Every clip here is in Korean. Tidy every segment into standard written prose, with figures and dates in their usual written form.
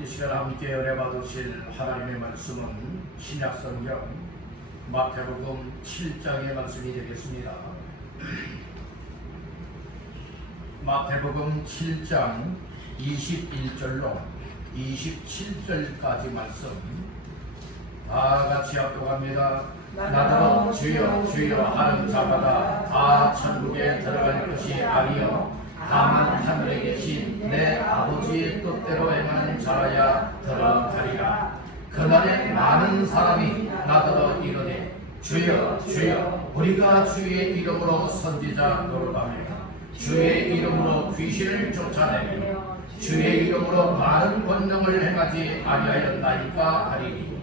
이 시간 함께 은혜 받으실 하나님의 말씀은 신약성경 마태복음 7장의 말씀이 되겠습니다. 마태복음 7장 21절로 27절까지 말씀 다 같이 합독합니다. 나더러 주여 주여 하는 자마다 다 천국에 들어갈 것이 아니요 다만 하늘에 계신 내 아버지의 뜻대로 행하는 자라야 들어가리라. 그날에 많은 사람이 나더러 이르되 주여 주여 우리가 주의 이름으로 선지자 노릇하며 주의 이름으로 귀신을 쫓아내며 주의 이름으로 많은 권능을 행하지 아니하였나이까 하리니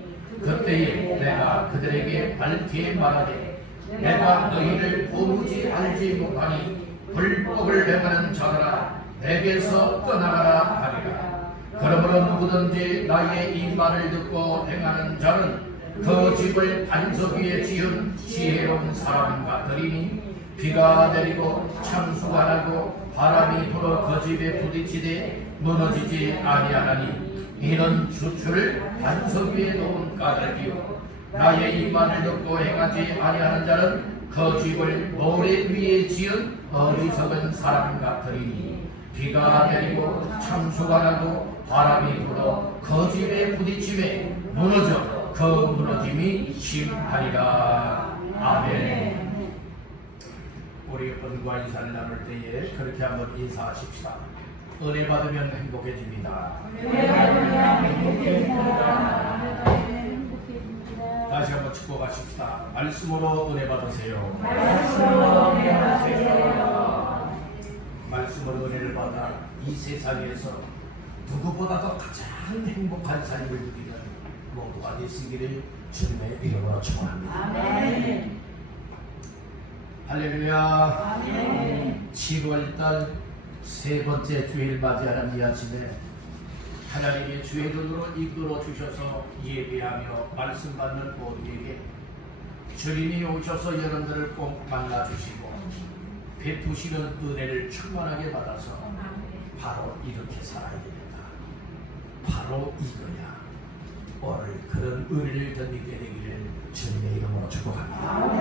그때에 내가 그들에게 밝게 말하되 내가 너희를 도무지 알지 못하니 불법을 행하는 자들아 내게서 떠나가라 하리라. 그러므로 누구든지 나의 이 말을 듣고 행하는 자는 그 집을 반석 위에 지은 지혜로운 사람 같으리니 비가 내리고 창수가 나고 바람이 불어 그 집에 부딪히되 무너지지 아니하나니 이는 주추를 반석 위에 놓은 까닭이요 나의 이 말을 듣고 행하지 아니하는 자는 그 집을 모래 위에 지은 어리석은 사람 같으리니 비가 내리고 창수가 나고 바람이 불어 그 집에 부딪힘에 무너져 그 무너짐이 심하리라. 아멘. 우리 은과 인사를 나눌 때에 그렇게 한번 인사하십시다. 은혜 받으면 행복해집니다. 다시 한번 축복하십시다. 말씀으로 은혜 받으세요. 말씀으로 은혜를 받아 이 세상에서 누구보다도 가장 행복한 삶을 누리는 모두가 되시기를 주님의 이름으로 축원합니다. 아멘. 할렐루야. 아멘. 7월달 세 번째 주일 맞이하는 이 아침에 하나님의 주의 눈으로 이끌어 주셔서 예배하며 말씀 받는 모두에게 주님이 오셔서 여러분들을 꼭 만나주시고 베푸시는 은혜를 충만하게 받아서 바로 이렇게 살아야 됩니다. 바로 이거야. 오늘 그런 은혜를 덧입게 되기를 주님의 이름으로 축복합니다.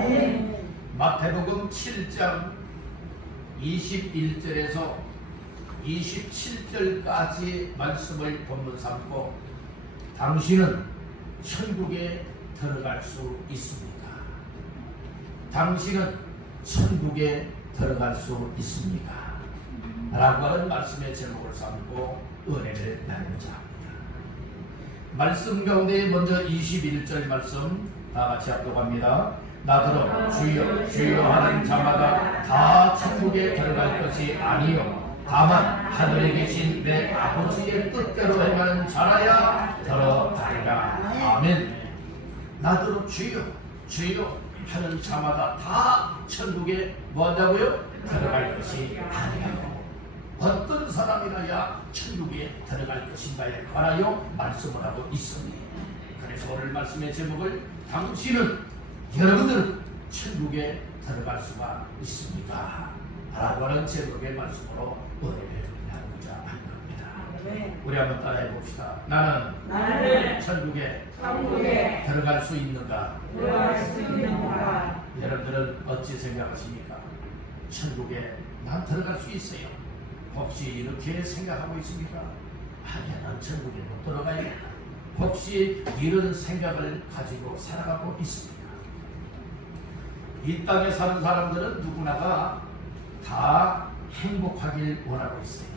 마태복음 7장 21절에서 27절까지 말씀을 본문 삼고 당신은 천국에 들어갈 수 있습니다. 당신은 천국에 들어갈 수 있습니다. 라고 하는 말씀의 제목을 삼고 은혜를 나누자 합니다. 말씀 가운데 먼저 21절 말씀 다 같이 합독합니다. 나더러 주여 주여 하는 자마다 다 천국에 들어갈 것이 아니요 다만 하늘에 계신 내 아버지의 뜻대로 행하는 자라야 들어가리라. 아멘. 나더러 주여 주여 하는 자마다 다 천국에 뭐한다고요? 들어갈 것이 아니하고 어떤 사람이라야 천국에 들어갈 것인가에 관하여 말씀을 하고 있습니다. 그래서 오늘 말씀의 제목을 당신은 여러분들은 천국에 들어갈 수가 있습니다 라고 하는 제목의 말씀으로 은혜를 나누자 하는 겁니다. 우리 한번 따라해 봅시다. 나는 천국에 들어갈 수 있는가? 여러분들은 어찌 생각하십니까? 천국에 난 들어갈 수 있어요. 혹시 이렇게 생각하고 있습니까? 아니야, 난 천국에 못 들어가야겠다. 혹시 이런 생각을 가지고 살아가고 있습니다. 이 땅에 사는 사람들은 누구나가 다 행복하길 원하고 있어요.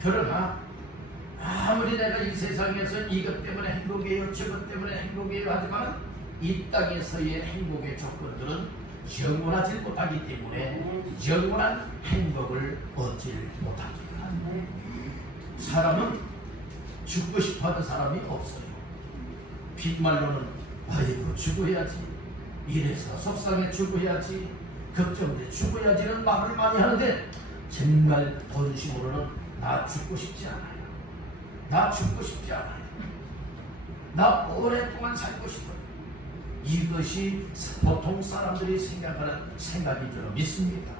그러나 아무리 내가 이 세상에서 이것 때문에 행복해요 저것 때문에 행복해요 하지만 이 땅에서의 행복의 조건들은 영원하지 못하기 때문에 영원한 행복을 얻지 못합니다. 사람은 죽고 싶어하는 사람이 없어요. 빈말로는 아이고 죽어야지, 이래서 속상해 죽어야지, 걱정돼 죽어야지는 말을 많이 하는데 정말 본심으로는 나 죽고 싶지 않아요. 나 죽고 싶지 않아요. 나 오랫동안 살고 싶어요. 이것이 보통 사람들이 생각하는 생각인 줄 믿습니다.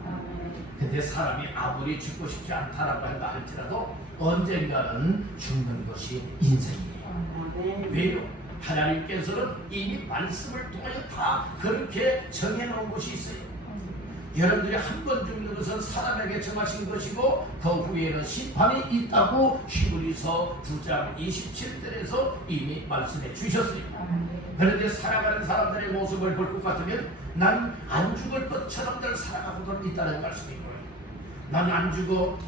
근데 사람이 아무리 죽고 싶지 않다라고 한다 할지라도 언젠가는 죽는 것이 인생이에요. 왜요? 하나님께서는 이미 말씀을 통하여 다 그렇게 정해놓은 것이 있어요. 여러분들이 한 번 죽는 것은 사람에게 정하신 것이고 그 후에는 심판이 있다고 히브리서 9장 27절에서 이미 말씀해 주셨어요. 그런데 살아가는 사람들의 모습을 볼 것 같으면 난 안 죽을 것처럼들 살아가고도 있다는 말씀이고요. 난 안 죽어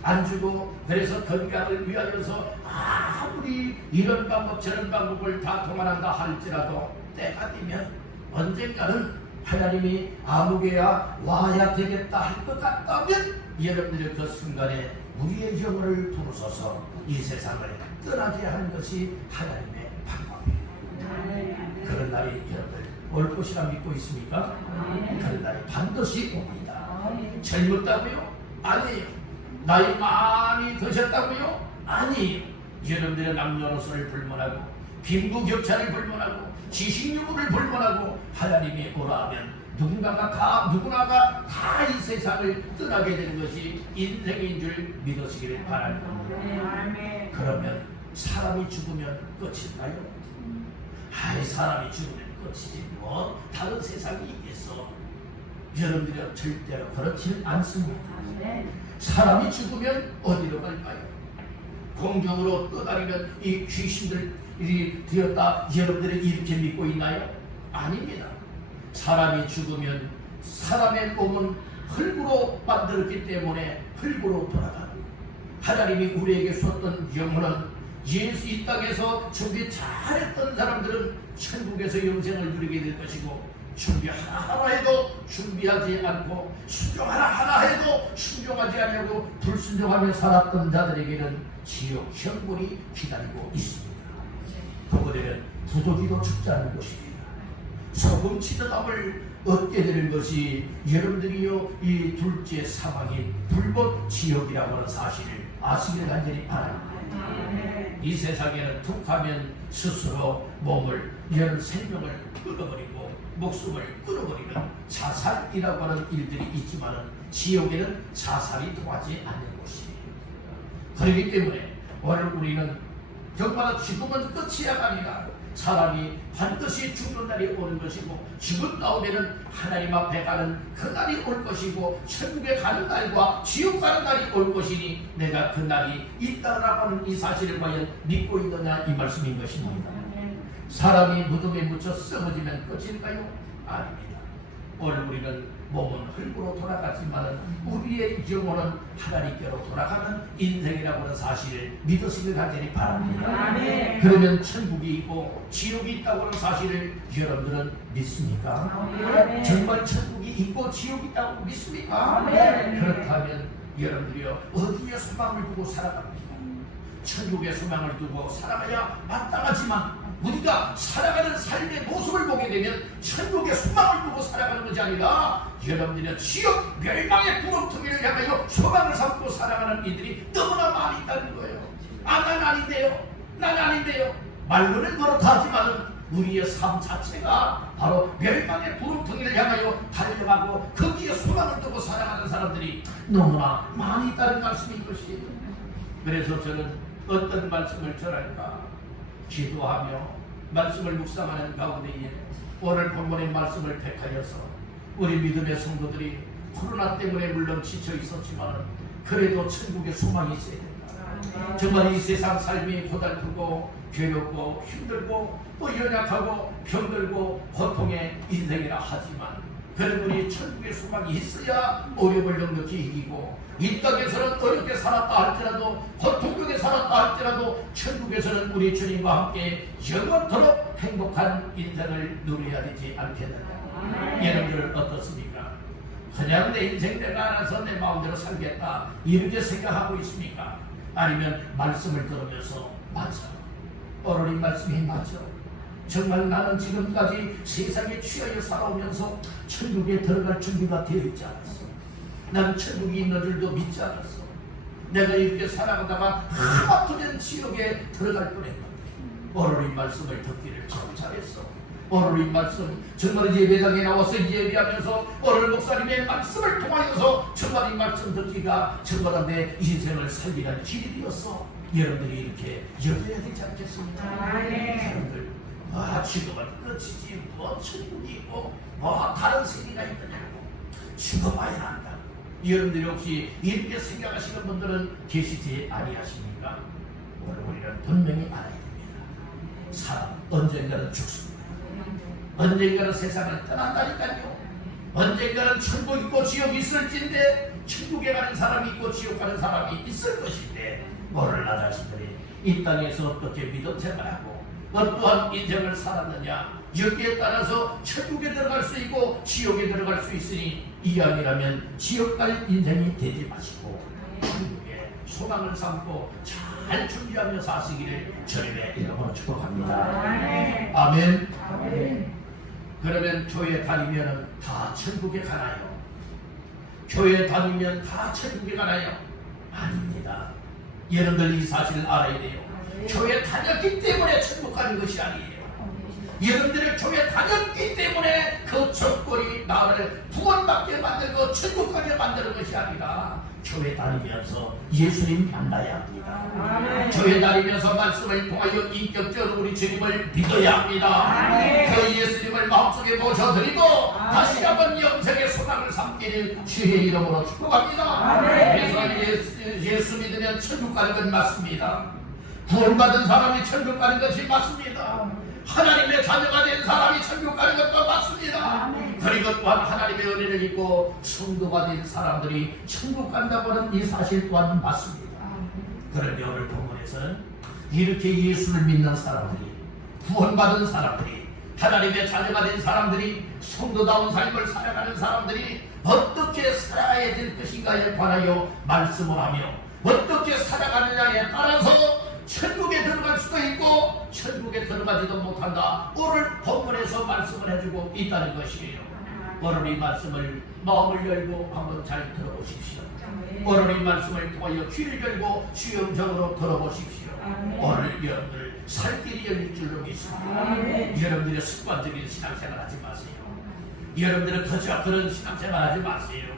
그래서 건강을 위하여서 아무리 이런 방법 저런 방법을 다 통한다 할지라도 때가 되면 언젠가는 하나님이 아무개야 와야 되겠다 할 것 같다면 여러분들의 그 순간에 우리의 영혼을 부르셔서 이 세상을 떠나게 하는 것이 하나님의 방법이에요. 그런 날이 여러분들 올 것이라 믿고 있습니까? 그런 날이 반드시 옵니다. 젊었다고요? 아니에요. 나이 많이 드셨다고요? 아니에요. 여러분들의 남녀노소를 불문하고 빈부격차를 불문하고 지식유무를 불문하고 하나님이 오라 하면 누군가가 다 이 세상을 떠나게 되는 것이 인생인 줄 믿으시기를 바랍니다. 그러면 사람이 죽으면 끝인가요? 사람이 죽으면 끝이지 뭐 다른 세상이 있겠어. 여러분들이 절대로 그렇지 않습니다. 사람이 죽으면 어디로 갈까요? 공중으로 떠다니면 이 귀신들이 되었다 여러분들이 이렇게 믿고 있나요? 아닙니다. 사람이 죽으면 사람의 몸은 흙으로 만들었기 때문에 흙으로 돌아가고 하나님이 우리에게 줬던 영혼은 예수 이 땅에서 준비 잘했던 사람들은 천국에서 영생을 누리게 될 것이고 준비 하나 해도 준비하지 않고 순종 하나 해도 순종하지 않고 불순종하며 살았던 자들에게는 지옥 형벌이 기다리고 있습니다. 그들은 부족이도 죽지 않는 것입니다. 소금 치듯함을 얻게 되는 것이 여러분들이요 이 둘째 사망인 불법 지옥이라고 하는 사실을 아시길 간절히 바랍니다. 이 세상에는 툭하면 스스로 몸을 여러 생명을 끊어버리고 목숨을 끊어버리는 자살이라고 하는 일들이 있지만 지옥에는 자살이 통하지 않는 곳이에요. 그렇기 때문에 오늘 우리는 정말 죽음은 끝이야 아니라 사람이 반드시 죽는 날이 오는 것이고 죽은 다음에는 하나님 앞에 가는 그 날이 올 것이고 천국에 가는 날과 지옥 가는 날이 올 것이니 내가 그 날이 있다라고 하는 이 사실을 과연 믿고 있느냐 이 말씀인 것입니다. 사람이 무덤에 묻혀 썩어지면 끝일까요? 아닙니다. 오늘 우리는 몸은 흙으로 돌아갔지만 우리의 영혼은 하나님께로 돌아가는 인생이라고 하는 사실을 믿으시길 간절히 바랍니다. 그러면 천국이 있고 지옥이 있다고 하는 사실을 여러분들은 믿습니까? 정말 천국이 있고 지옥이 있다고 믿습니까? 그렇다면 여러분들이요 어디에 소망을 두고 살아갑니까? 천국에 소망을 두고 살아가야 마땅하지만 우리가 살아가는 삶의 모습을 보게 되면 천국에 소망을 두고 살아가는 것이 아니라 여러분들의 지옥 멸망의 구렁텅이를 향하여 소망을 삼고 살아가는 이들이 너무나 많이 있다는 거예요. 난 아닌데요. 말로는 그렇다 하지만 우리의 삶 자체가 바로 멸망의 구렁텅이를 향하여 달려가고 거기에 소망을 두고 살아가는 사람들이 너무나 많이 있다는 말씀인 것이에요. 그래서 저는 어떤 말씀을 전할까 기도하며 말씀을 묵상하는 가운데에 오늘 본문의 말씀을 택하여서 우리 믿음의 성도들이 코로나 때문에 물론 지쳐 있었지만 그래도 천국에 소망이 있어야 된다. 정말 이 세상 삶이 고달프고 괴롭고 힘들고 또 연약하고 병들고 고통의 인생이라 하지만 그래도 우리 천국의 소망이 있어야 어려움을 넉넉히 이기고 이 땅에서는 어렵게 살았다 할지라도 고통 속에 살았다 할지라도 천국에서는 우리 주님과 함께 영원토록 행복한 인생을 누려야 되지 않겠느냐. 여러분들은 어떻습니까? 그냥 내 인생 내가 알아서 내 마음대로 살겠다 이렇게 생각하고 있습니까? 아니면 말씀을 들으면서 맞아 오늘 이 말씀이 맞아 정말 나는 지금까지 세상에 취하여 살아오면서 천국에 들어갈 준비가 되어 있지 않았어. 나는 천국이 있는 줄도 믿지 않았어. 내가 이렇게 살아가다가 하마터면 지옥에 들어갈 뻔했는데 오늘 이 말씀을 듣기를 참 잘했어. 오늘 이 말씀 정말 예배당에 나와서 예배하면서 오늘 목사님의 말씀을 통하여서 정말 이 말씀 듣기가 정말 내 인생을 살리는 길이 되었어. 여러분들이 이렇게 여겨야 되지 않겠습니까? 여러분들 지금은 끝이지 뭐 천국이 있고 뭐 다른 세계가 있느냐고 죽어봐야 한다. 여러분들이 혹시 이렇게 생각하시는 분들은 계시지 아니하십니까? 오늘 우리는 분명히 알아야 됩니다. 사람은 언젠가는 죽습니다. 언젠가는 세상을 떠난다니까요. 언젠가는 천국 있고 지옥이 있을진데 천국에 가는 사람이 있고 지옥 가는 사람이 있을 것인데 오늘 나 자신들이 이 땅에서 어떻게 믿음 생활하고 어떠한 인생을 살았느냐 여기에 따라서 천국에 들어갈 수 있고 지옥에 들어갈 수 있으니 이왕이라면 지옥 갈 인생이 되지 마시고 천국에 소망을 삼고 잘 준비하며 사시기를 주님의 이름으로 축복합니다. 아멘. 그러면 교회 다니면 다 천국에 가나요? 교회 다니면 다 천국에 가나요? 아닙니다. 여러분들 이 사실을 알아야 돼요. 교회 다녔기 때문에 천국 가는 것이 아니에요. 여러분들의 교회 다녔기 때문에 그 조건이 나를 구원받게 만들고 천국 가게 만드는 것이 아니라 교회 다니면서 예수님 만나야 합니다. 교회 다니면서 말씀을 통하여 인격적으로 우리 주님을 믿어야 합니다. 그 예수님을 마음속에 모셔드리고 다시 한번 영생의 소망을 삼기를 주의 이름으로 축복합니다. 그래서 예수 믿으면 천국 가는 건 맞습니다. 구원받은 사람이 천국 가는 것이 맞습니다. 하나님의 자녀가 된 사람이 천국 가는 것도 맞습니다. 그리고 또한 하나님의 은혜를 입고 성도가 된 사람들이 천국 간다고 하는 이 사실 또한 맞습니다. 그런데 오늘 본문에서는 이렇게 예수를 믿는 사람들이 구원받은 사람들이 하나님의 자녀가 된 사람들이 성도다운 삶을 살아가는 사람들이 어떻게 살아야 될 것인가에 관하여 말씀을 하며 어떻게 살아가느냐에 따라서 천국에 들어갈 수도 있고 천국에 들어가지도 못한다. 오늘 본문에서 말씀을 해주고 있다는 것이에요. 오늘 이 말씀을 마음을 열고 한번 잘 들어보십시오. 오늘 이 말씀을 통하여 귀를 열고 수용적으로 들어보십시오. 오늘 여러분들 살 길이 열릴 줄로 믿습니다. 여러분들의 습관적인 신앙생활 하지 마세요. 여러분들은 그런 신앙생활 하지 마세요.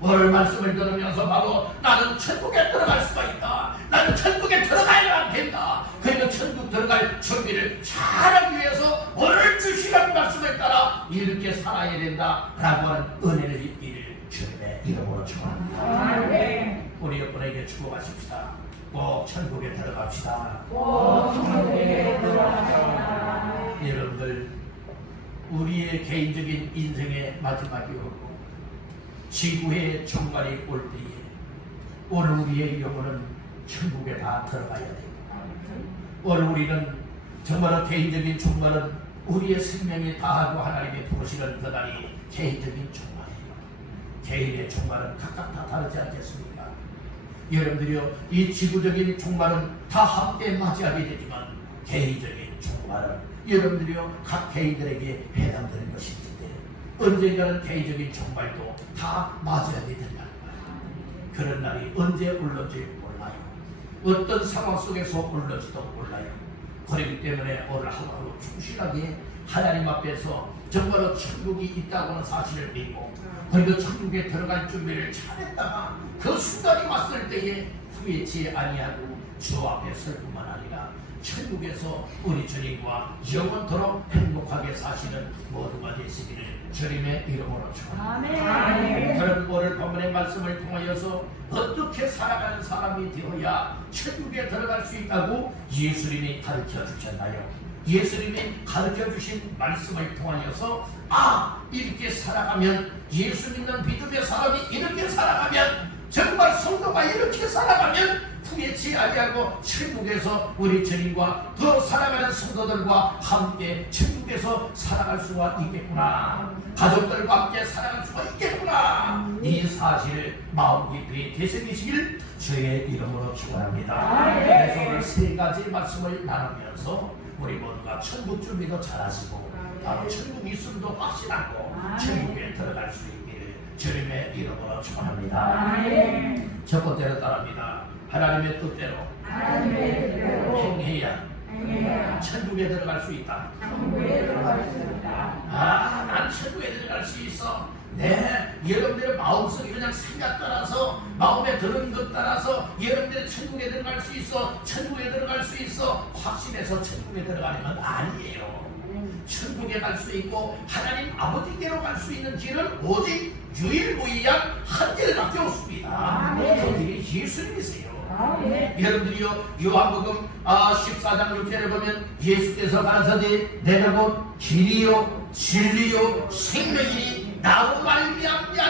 오늘 말씀을 들으면서 바로 나는 천국에 들어갈 수가 있다. 나는 천국에 들어가야 된다. 그리고 천국 들어갈 준비를 잘하기 위해서 오늘 주시는 말씀을 따라 이렇게 살아야 된다 라고 하는 은혜를 입기를 주님의 이름으로 축원합니다. 우리 여러분에게 축복하십시다. 꼭 천국에 들어갑시다. 여러분들 우리의 개인적인 인생의 마지막이 오고 지구의 종말이 올 때에 오늘 우리의 영혼은 천국에 다 들어가야 돼요. 오늘 우리는 정말 개인적인 종말은 우리의 생명이 다하고 하나님의 부르시는 그날이 개인적인 종말이에요. 개인의 종말은 각각 다 다르지 않겠습니까? 여러분들이요, 이 지구적인 종말은 다 함께 맞이하게 되지만 개인적인 종말은 여러분들이요 각 개인들에게 해당되는 것입니다. 언젠가는 개인적인 종말도 다 맞아야 된다는 거예요. 그런 날이 언제 올는지 몰라요. 어떤 상황 속에서 올는지도 몰라요. 그렇기 때문에 오늘 하루하루 충실하게 하나님 앞에서 정말로 천국이 있다고 하는 사실을 믿고 그리고 천국에 들어갈 준비를 잘했다가 그 순간이 왔을 때에 후회치 아니하고 주 앞에 설 뿐만 아니라 천국에서 우리 주님과 영원토록 행복하게 사시는 모두가 되시기를 주님의 이름으로 축원합니다. 그런 오늘 본문의 말씀을 통하여서 어떻게 살아가는 사람이 되어야 천국에 들어갈 수 있다고 예수님이 가르쳐 주셨나요? 예수님이 가르쳐 주신 말씀을 통하여서 이렇게 살아가면 예수 믿는 믿음의 사람이 이렇게 살아가면 정말 성도가 이렇게 살아가면 후회치 아니하고 천국에서 우리 주님과 더 살아가는 성도들과 함께 천국에서 살아갈 수가 있겠구나. 가족들과 함께 살아갈 수가 있겠구나. 이 사실을 마음 깊이 되새기시길 주의 이름으로 축원합니다. 그래서 오늘 세 가지 말씀을 나누면서 우리 모두가 천국 준비도 잘하시고 바로 천국 있음도 확신하고 천국에 들어갈 수 있기를 주님의 이름으로 축원합니다. 첫 번째로 따릅니다. 하나님의 뜻대로 행해야 천국에 들어갈 수 있다. 난 천국에 들어갈 수 있어. 네, 여러분들의 마음속에 그냥 생각 따라서, 마음에 드는 것 따라서 여러분들의 천국에 들어갈 수 있어. 천국에 들어갈 수 있어. 확신해서 천국에 들어가는 건 아니에요. 천국에 갈 수 있고 하나님 아버지께로 갈 수 있는 길은 오직 유일무이한 한 길밖에 없습니다. 그 길이 예수님이세요. 여러분들이요, 요한복음 14장 6절에 보면 예수께서 가라사대 내가 곧 길이요 진리요 생명이니 나로 말미암지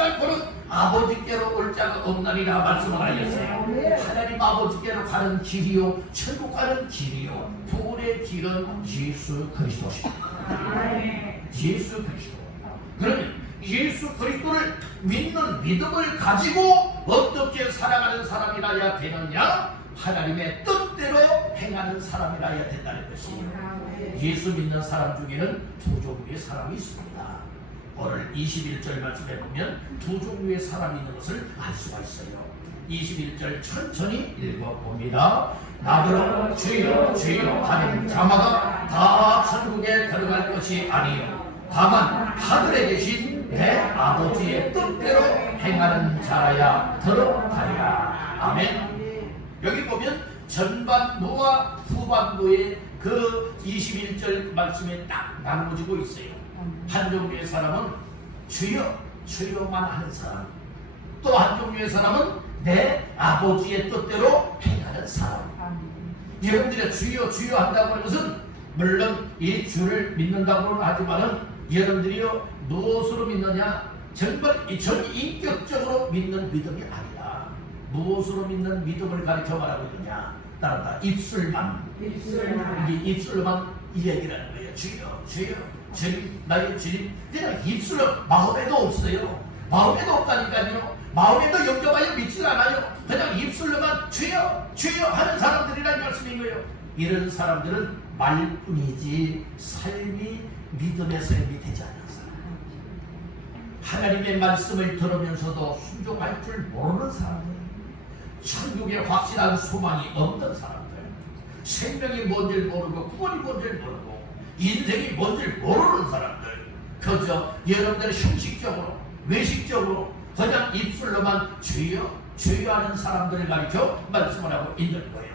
않고는 아버지께로 올 자가 없나니라 말씀을 하셨어요. 하나님 아버지께로 가는 길이요 천국 가는 길이요 둘의 길은 예수 그리스도십니다. 예수 그리스도. 그러면 예수 그리스도를 믿는 믿음을 가지고 어떻게 살아가는 사람이라야 되느냐? 하나님의 뜻대로 행하는 사람이라야 된다는 것이에요. 예수 믿는 사람 중에는 두 종류의 사람이 있습니다. 오늘 21절 말씀에 보면 두 종류의 사람이 있는 것을 알 수가 있어요. 21절 천천히 읽어봅니다. 나더러 주여 주여 하는 자마다 다 천국에 들어갈 것이 아니요 다만 하늘에 계신 내 아버지의 뜻대로 행하는 자라야 들어가리라. 아멘. 여기 보면 전반부와 후반부의 그 21절 말씀에 딱 나누어지고 있어요. 한 종류의 사람은 주여 주여만 하는 사람, 또 한 종류의 사람은 내 아버지의 뜻대로 행하는 사람. 여러분들이 주여 주여 한다고 하는 것은 물론 이 주를 믿는다고는 하지만은 여러분들이요 무엇으로 믿느냐? 전 인격적으로 믿는 믿음이 아니라 무엇으로 믿는 믿음을 가르쳐 말하고 있느냐? 따라 입술만 이게 입술로만 이 얘기를 하는 거예요. 주여 주여 주님 나의 주님. 그냥 입술로 마음에도 없어요. 마음에도 없다니까요. 마음에도 영접하여 믿지 않아요. 그냥 입술로만 주여 주여 하는 사람들이라는 말씀인 거예요. 이런 사람들은 말뿐이지 삶이 믿음의 삶이 되지 않는 사람. 하나님의 말씀을 들으면서도 순종할 줄 모르는 사람들, 천국에 확실한 소망이 없는 사람들, 생명이 뭔지를 모르고 구원이 뭔지를 모르고 인생이 뭔지를 모르는 사람들, 그저 여러분들의 형식적으로 외식적으로 그냥 입술로만 주여 주여 하는 사람들을 가리켜 말씀을 하고 있는 거예요.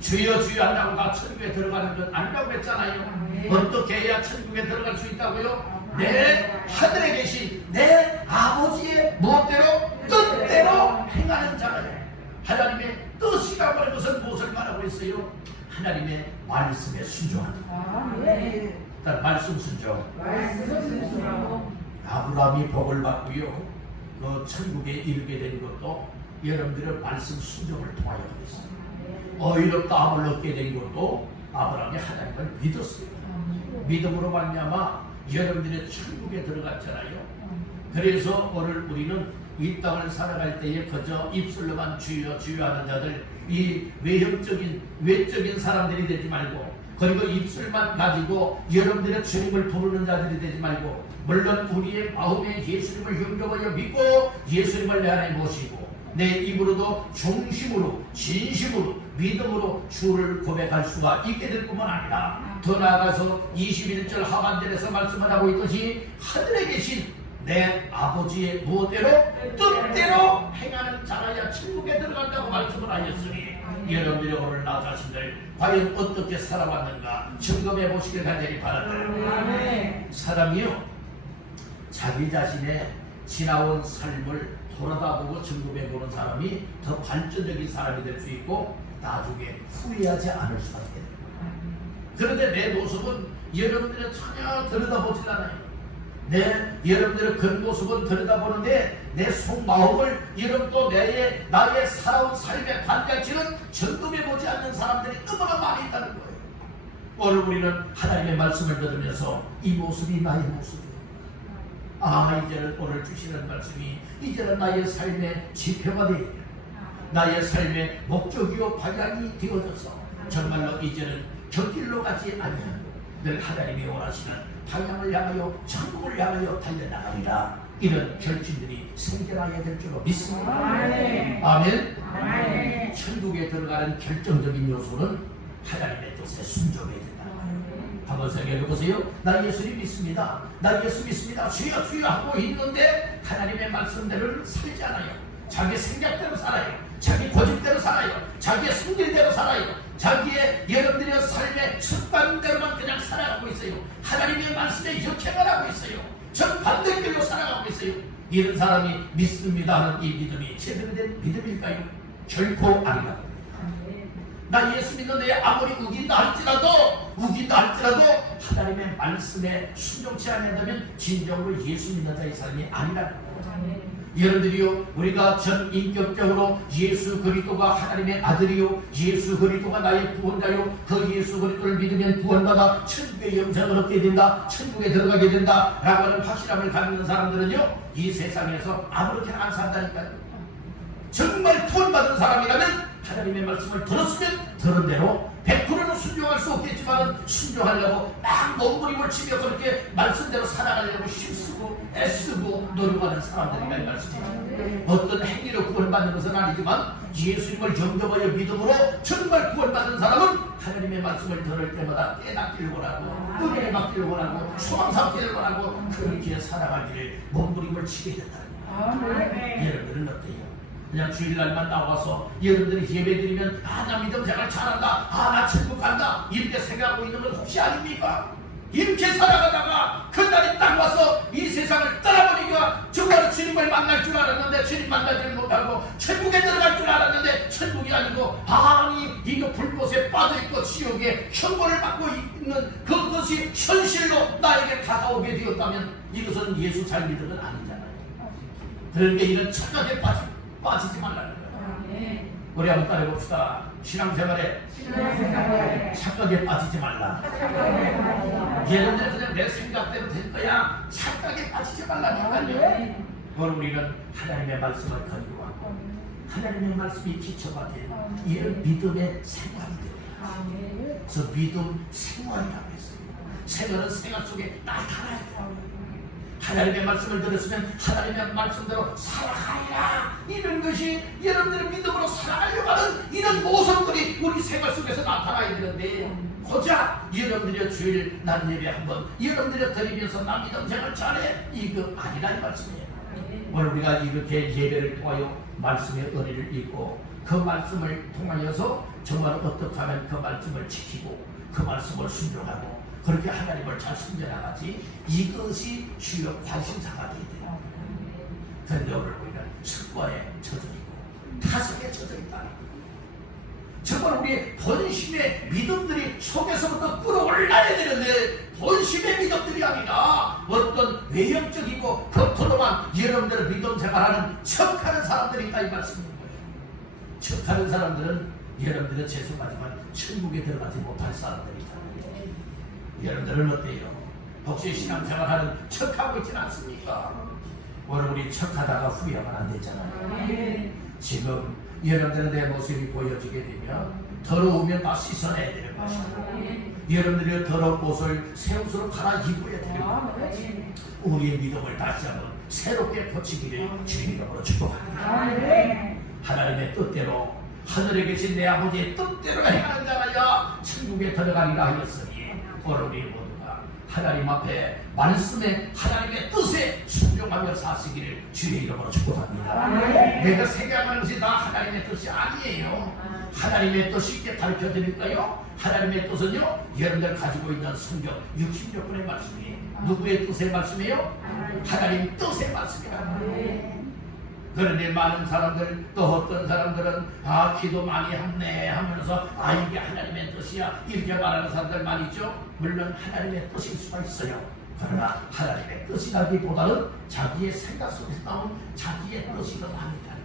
주여 주여 한다고 다 천국에 들어가는 건 아니라고 했잖아요. 어떻게 해야 천국에 들어갈 수 있다고요? 내 하늘에 계신 내 아버지의 무엇대로 뜻대로 행하는 자라요. 하나님의 뜻이라고 하는 것은 무엇을 말하고 있어요? 하나님의 말씀에 순종하는 것. 말씀 순종. 아브라함이 복을 받고요 그 천국에 이르게 된 것도 여러분들의 말씀 순종을 통하여 그랬습니다. 어이롭다함을 얻게 된 것도 아브라함이 하나님을 믿었어요. 믿음으로 말미암아 여러분들의 천국에 들어갔잖아요. 그래서 오늘 우리는 이 땅을 살아갈 때에 그저 입술로만 주여 주여 하는 자들, 이 외적인 사람들이 되지 말고, 그리고 입술만 가지고 여러분들의 주님을 부르는 자들이 되지 말고, 물론 우리의 마음에 예수님을 영접하여 믿고 예수님을 내 안에 모시고 내 입으로도 중심으로 진심으로 믿음으로 주를 고백할 수가 있게 될 뿐만 아니라 더 나아가서 21절 하반절에서 말씀을 하고 있듯이 하늘에 계신 내 아버지의 무엇대로 뜻대로 행하는 자라야 천국에 들어간다고 말씀을 하셨으니 여러분들이 오늘 나 자신들 과연 어떻게 살아왔는가 점검해 보시길 간절히 바랍니다. 사람이요 자기 자신의 지나온 삶을 돌아다보고 점검해 보는 사람이 더 발전적인 사람이 될 수 있고 나중에 후회하지 않을 수가 있게 됩니다. 그런데 내 모습은 여러분들은 전혀 들여다보지 않아요. 여러분들의 겉모습은 들여다보는데 내 속마음을 여러분 또 나의 살아온 삶의 반가치는 점검해보지 않는 사람들이 너무나 많이 있다는 거예요. 오늘 우리는 하나님의 말씀을 들으면서 이 모습이 나의 모습이에요. 이제는 오늘 주시는 말씀이 이제는 나의 삶의 지표가 되어야 나의 삶의 목적이요 방향이 되어져서 정말로 이제는 곁길로 가지 아니하고 늘 하나님이 원하시는 방향을 향하여 천국을 향하여 달려나가리라. 이런 결심들이 생겨나야 될 줄로 믿습니다. 아멘. 천국에 들어가는 결정적인 요소는 하나님의 뜻에 순종해야 된다는 거예요. 한번 생각해 보세요. 나 예수님 믿습니다. 나 예수 믿습니다. 주여 주여 하고 있는데 하나님의 말씀대로는 살지 않아요. 자기 생각대로 살아요. 자기 고집대로 살아요. 자기의 성질대로 살아요. 자기의 여러분들의 삶의 습관대로만 그냥 살아가고 있어요. 하나님의 말씀에 역행을 하고 있어요. 정반대 길로 살아가고 있어요. 이런 사람이 믿습니다 하는 이 믿음이 제대로 된 믿음일까요? 결코 아니라. 나 예수 믿는데 아무리 우긴다 할지라도 하나님의 말씀에 순종치 않는다면 진정으로 예수 믿는 자의 삶이 아니라는 거예요. 여러분들이요, 우리가 전 인격적으로 예수 그리스도가 하나님의 아들이요, 예수 그리스도가 나의 구원자요, 그 예수 그리스도를 믿으면 구원받아 천국의 영생을 얻게 된다, 천국에 들어가게 된다 라고 하는 확실함을 갖는 사람들은요, 이 세상에서 아무렇게나 안 산다니까요. 정말 구원받은 사람이라면 하나님의 말씀을 들었으면 들은 대로 100%는 순종할 수 없겠지만 순종하려고 막 몸부림을 치며 그렇게 말씀대로 살아가려고 힘쓰고 애쓰고 노력하는 사람들이가 이 말씀이에요. 어떤 행위로 구원받는 것은 아니지만 예수님을 영접하여 믿음으로 정말 구원받은 사람은 하나님의 말씀을 들을 때마다 깨닫기를 원하고 은혜를 받기를 원하고 소망 삼기를 원하고 그렇게 살아가기를 몸부림을 치게 된다는 거예요. 여러분들은 어때요? 그냥 주일날만 나와서 여러분들이 예배드리면 나 믿음 생활 잘한다, 나 천국 간다 이렇게 생각하고 있는 건 혹시 아닙니까? 이렇게 살아가다가 그날이 딱 와서 이 세상을 떠나버리기가 정말 주님을 만날 줄 알았는데 주님 만나지 못하고 천국에 들어갈 줄 알았는데 천국이 아니고 아니 이거 불꽃에 빠져있고 지옥에 형벌을 받고 있는 그것이 현실로 나에게 다가오게 되었다면 이것은 예수 잘 믿은 건 아니잖아요. 그러니까 이런 착각에 빠지지 말라는 거예요. 우리 한번 따라해봅시다. 신앙생활에 착각에 빠지지 말라. 예전에 그냥 내 생각대로 될 거야. 착각에 빠지지 말라니까요. 오늘 우리는 하나님의 말씀을 건조하고 하나님의 말씀이 기초가 된 이런 믿음의 생활이 되어야. 그래서 믿음 생활이라고 했어요. 생활은 생활 속에 나타나야 돼요. 하나님의 말씀을 들었으면 하나님의 말씀대로 살아가리라. 이런 것이 여러분들의 믿음으로 살아가려고 하는 이런 모습들이 우리 생활 속에서 나타나야 되는데 고작 여러분들의 주일 난 예배 한번 여러분들이 드리면서 나 믿음 생활 잘해 이거 아니라 이 말씀이에요. 오늘 우리가 이렇게 예배를 통하여 말씀의 은혜를 읽고 그 말씀을 통하여서 정말 어떻게 하면 그 말씀을 지키고 그 말씀을 순종하고 그렇게 하나님을 잘 숨겨나가지 이것이 주요 관심사가 되어야 되는 거예요. 그런데 오늘 우리는 습관에 젖어있고 타성에 젖어있다는 거예요. 정말 우리 본심의 믿음들이 속에서부터 끌어올라야 되는데 본심의 믿음들이 아니라 어떤 외형적이고 겉으로만 여러분들의 믿음 생활하는 척하는 사람들이 있다 이 말씀인 거예요. 척하는 사람들은 여러분들은 죄송하지만 천국에 들어가지 못할 사람들이다. 여러분들은 어때요? 혹시 신앙생활하는 척하고 있지는 않습니까? 오늘 우리 척하다가 후회하면 안 되잖아요. 지금 여러분들은 내 모습이 보여지게 되면 더러우면 다 씻어내야 되는 것이고 여러분들이 더러운 옷을 새 옷으로 갈아입어야 되고 우리의 믿음을 다시 한번 새롭게 고치기를 주의 이름으로 축복합니다. 하나님의 뜻대로 하늘에 계신 내 아버지의 뜻대로 행하는 자라야 천국에 들어가리라 하였으니 오늘 우리 모두가 하나님 앞에 말씀에 하나님의 뜻에 순종하며 사시기를 주의 이름으로 축복합니다. 내가 생각하는 것이 다 하나님의 뜻이 아니에요. 하나님의 뜻이 있게 가르쳐 드릴까요? 하나님의 뜻은요 여러분들 가지고 있는 성경 66권의 말씀이에요. 누구의 뜻의 말씀이에요? 하나님 뜻의 말씀이라고. 그런데 많은 사람들 또 어떤 사람들은 기도 많이 했네 하면서 이게 하나님의 뜻이야 이렇게 말하는 사람들 많이 있죠. 물론 하나님의 뜻일 수가 있어요. 그러나 하나님의 뜻이라기보다는 자기의 생각 속에서 나온 자기의 뜻이 더 많다.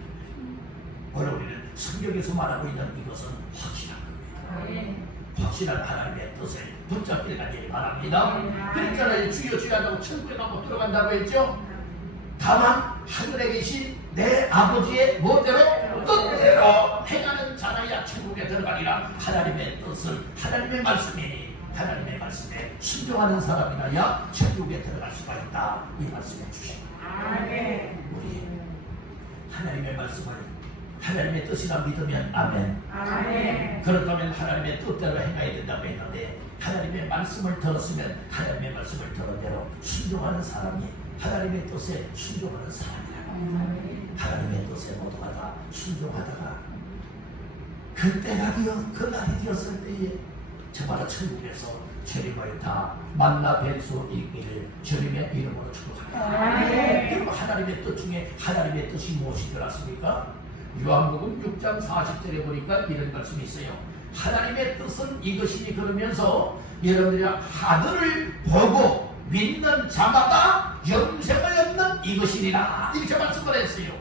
오늘 우리는 성경에서 말하고 있는 이것은 확실한 겁니다. 확실한 하나님의 뜻을 붙잡게 되길 바랍니다. 그러니까 주여 주여 하고 천국에 못 들어간다고 했죠. 다만 하늘에 계신 내 아버지의 멋대로 뜻대로 행하는 자라야 천국에 들어가리라. 하나님의 뜻은 하나님의 말씀이니 하나님의 말씀에 순종하는 사람이라야 천국에 들어갈 수가 있다. 이 말씀해 주십니다. 우리 하나님의 말씀을 하나님의 뜻이라 믿으면 아멘. 아멘. 그렇다면 하나님의 뜻대로 행해야 된다고 했는데 하나님의 말씀을 들었으면 하나님의 말씀을 들은 대로 순종하는 사람이 하나님의 뜻에 순종하는 사람이라고. 하나님의 뜻에 모두가 다 순종하다가 그때가 그 날이 되었을 때에 정말 천국에서 주님을 다 만나 뵐 수 있기를 주님의 이름으로 축복합니다. 그럼 하나님의 뜻 중에 하나님의 뜻이 무엇인 줄 아십니까? 요한복음 6장 40절에 보니까 이런 말씀이 있어요. 하나님의 뜻은 이것이니 그러면서 여러분들이 아들을 보고 믿는 자마다 영생을 얻는 이것이니라 이렇게 말씀을 했어요.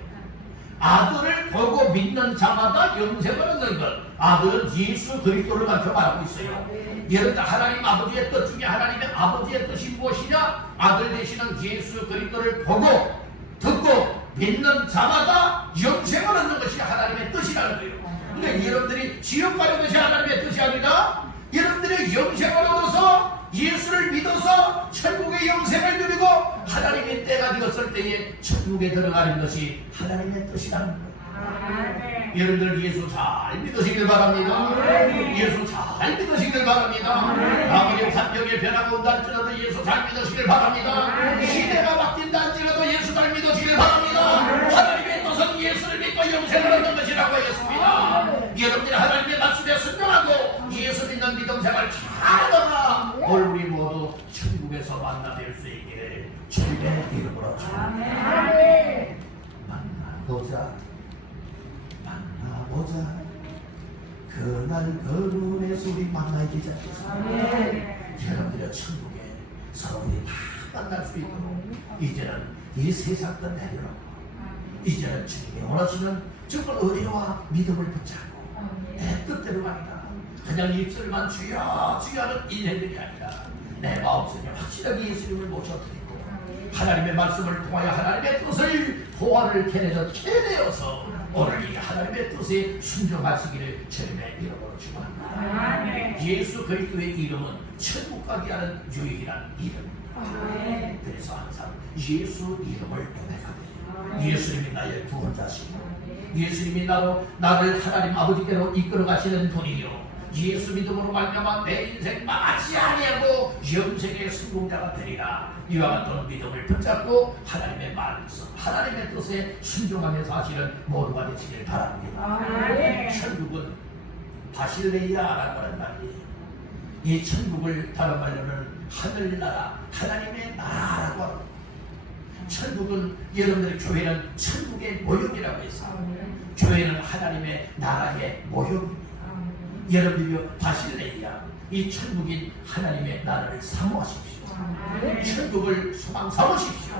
아들을 보고 믿는 자마다 영생을 얻는 것. 아들은 예수 그리스도를 가르쳐 말하고 있어요. 여러분 하나님 아버지의 뜻 중에 하나님의 아버지의 뜻이 무엇이냐? 아들 되시는 예수 그리스도를 보고 듣고 믿는 자마다 영생을 얻는 것이 하나님의 뜻이라는 거예요. 그러니까 여러분들이 지옥 가는 것이 하나님의 뜻이 아니라 여러분들이 영생을 얻어서 예수를 믿어서 천국의 영생을 누리고 하나님의 때가 되었을 때에 천국에 들어가는 것이 하나님의 뜻이라는 거예요. 여러분들 예수 잘 믿으시길 바랍니다. 예수 잘 믿으시길 바랍니다. 아무리 환경의 변화가 온다 할지라도 예수 잘 믿으시길 바랍니다. 시대가 바뀐다 할지라도 예수 잘 믿으시길 바랍니다. 하나님의 뜻은 예수를 믿고 영생을 얻는 것이라고 하였습니다. 여러분들이 하나님의 말씀에 순종하고 예수 믿는 믿음 생활 잘하다가 오늘 우리 모두 천국에서 만나 뵐 수 있기를 주님의 이름으로 축원합니다. 만나보자 만나보자 그날 거룩의 소리 만나야 되지 않겠습니까? 여러분들의 천국에 서로들이 다 만날 수 있도록 이제는 이 세상 것 내려놓고 이제는 주님이 원하시는 정말 은혜와 믿음을 붙잡고 내 뜻대로 아니라 그냥 입술만 주여 주여 하는 인생들이 아니라 내 마음속에 확실하게 예수님을 모셔드리고 하나님의 말씀을 통하여 하나님의 뜻을 보화를 캐내어서 오늘 이 하나님의 뜻에 순종하시기를 주님의 이름으로 축원합니다. 예수 그리스도의 이름은 천국 가게 하는 유일한 이름입니다. 그래서 항상 예수 이름을 고백하되 예수님이 나의 구원자시고 예수님이 나를 하나님 아버지께로 이끌어 가시는 분이요 예수 믿음으로 말미암아 내 인생 망하지 아니하고 영생의 성공자가 되리라. 이와 같은 믿음을 붙잡고 하나님의 말씀 하나님의 뜻에 순종하며 사시는 모두가 되시길 바랍니다. 천국은 바실레이아라고 하는 말이에요. 이 천국을 다른 말로는 하늘나라 하나님의 나라라고 합니다. 천국은 여러분들의 교회는 천국의 모형이라고 했어요. 교회는 하나님의 나라의 모형입니다. 여러분들이 바실레이아 이 천국인 하나님의 나라를 사모하십시오. 천국을 소망 삼으십시오.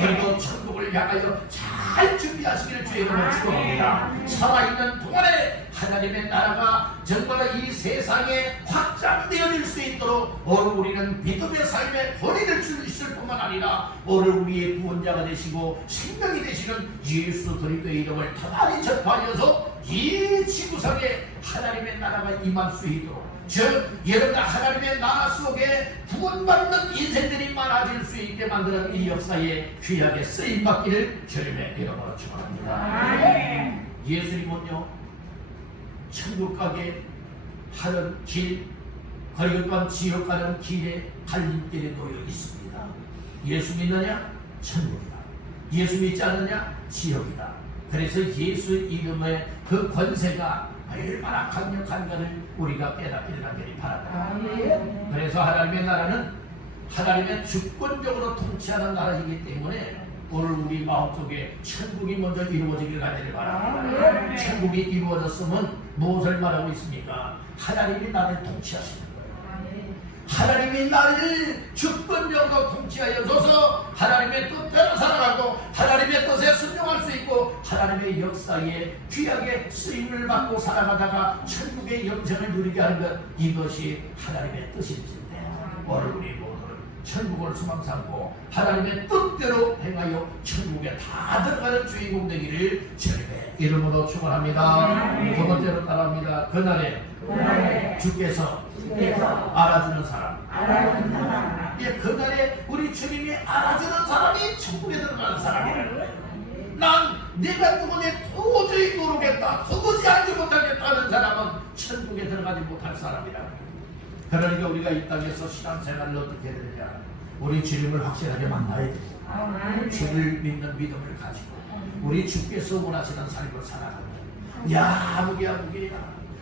그리고 천국을 향하여 잘 준비하시기를 주의 이름으로 축원합니다. 살아있는 동안에 하나님의 나라가 정말 이 세상에 확장되어질 수 있도록 오늘 우리는 믿음의 삶에 권위를 주실 뿐만 아니라 오늘 우리의 구원자가 되시고 생명이 되시는 예수 그리스도의 이름을 더 많이 전파하여서 이 지구상에 하나님의 나라가 임할 수 있도록 즉 여러분 하나님의 나라 속에 구원받는 인생들이 많아질 수 있게 만드는 이 역사에 귀하게 쓰임받기를 주님의 이름으로 축원합니다. 예수님은요 천국 가게 하는 길 그리고 또한 지옥 가는 길에 갈림길에 놓여 있습니다. 예수 믿느냐? 천국이다. 예수 믿지 않느냐? 지옥이다. 그래서 예수 이름의 그 권세가 얼마나 강력한가를 우리가 깨닫기를 하기를 바랍니다. 그래서 하나님의 나라는 하나님의 주권적으로 통치하는 나라이기 때문에 오늘 우리 마음속에 천국이 먼저 이루어지길 가기를 바랍니다. 천국이 이루어졌으면 무엇을 말하고 있습니까? 하나님이 나를 통치하시는 거예요. 하나님이 나를 주권적으로 통치하여 줘서 하나님의 뜻대로 살아가고 하나님의 뜻에 순종할 수 있고 하나님의 역사에 귀하게 쓰임을 받고 살아가다가 천국의 영생을 누리게 하는 것 이것이 하나님의 뜻인데 오늘 우리 모두는 천국을 소망 삼고 하나님의 뜻대로 행하여 천국에 다 들어가는 주인공 되기를 주님의 이름으로 축원합니다. 두 번째로 따라합니다. 그날에 주께서 알아주는 사람. 예, 그날에 우리 주님이 알아주는 사람이 천국에 들어가는 사람이라는 거예요. 난 내가 누구니 도저히 모르겠다, 도무지 알지 못하겠다 하는 사람은 천국에 들어가지 못할 사람이라고. 그러니까 우리가 이 땅에서 신앙생활을 어떻게 해야 되냐, 우리 주님을 확실하게 만나야 돼. 주를 믿는 믿음을 가지고 우리 주께서 원하시는 삶을 살아가면, 야 아무개야